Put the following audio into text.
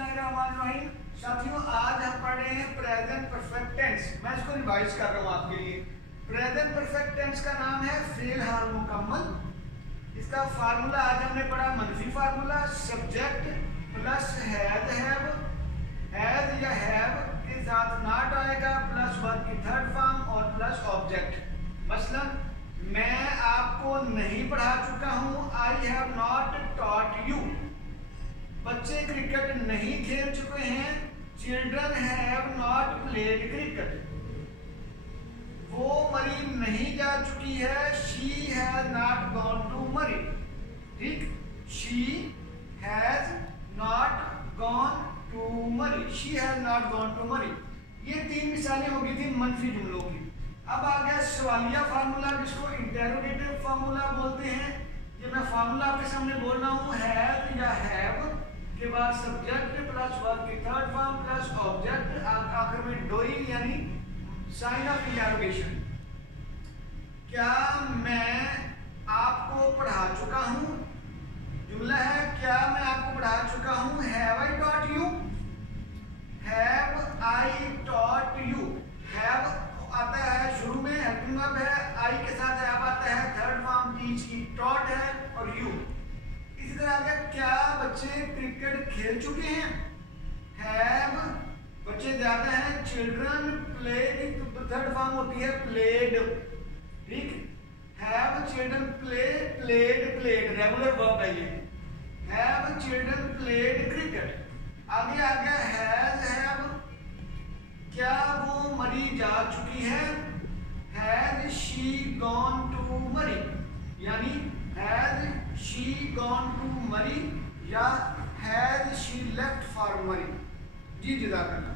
बिस्मिल्लाहिर्रहमानिर्रहीम। साथियों, आज हम पढ़ रहे हैं प्रेजेंट परफेक्ट टेंस। मैं इसको रिवाइज कर रहा हूँ आपके लिए। प्रेजेंट परफेक्ट टेंस का नाम है फेल हाल मुकम्मल। इसका फार्मूला आज हमने पढ़ा मनफी फार्मूला, सब्जेक्ट प्लस हैज या हैव के साथ नॉट आएगा, प्लस वर्ब की थर्ड फॉर्म और प्लस ऑब्जेक्ट। मसलन मैं आपको नहीं पढ़ा चुका हूँ, I have not taught you. बच्चे क्रिकेट नहीं खेल चुके हैं, children have not played cricket. वो मरी नहीं जा चुकी है, she has not gone to Murree. ठीक, she has not gone to Murree, she has not gone to मरी। ये तीन मिसालें हो गई थी मनफी जुमलों की। अब आ गया सवालिया फार्मूला, जिसको इंटेरोगेटिव फार्मूला बोलते हैं। ये मैं फार्मूला आपके सामने बोल रहा हूँ, हैज या हैव के बाद सब्जेक्ट प्लस वर्ब की थर्ड फॉर्म प्लस ऑब्जेक्ट, आखिर में डूइंग यानी साइन ऑफ इंटरोगेशन। क्या मैं आपको पढ़ा चुका हूं? जुमला है, क्या मैं आपको पढ़ा चुका हूं? Have I taught you? Have I taught you? Have आता है शुरू में, हेल्पिंग वर्ब है, आई के साथ हैव आता है, थर्ड फॉर्म टीच की टॉट है और यू। इसी तरह आगे, क्या बच्चे क्रिकेट खेल चुके हैं? हैव बच्चे ज्यादा हैं, चिल्ड्रन प्लेड, थर्ड फॉर्म होती है प्लेड। ठीक, have children play, played, regular verb है ये। Have children played cricket. आगे आ गया हैव, क्या वो मरी जा चुकी है? हैज शी गॉन टू मरी, यानी हैज शी गॉन टू मरी या हैज शी लेफ्ट फॉर मरी। जी जज़ाकल्लाह।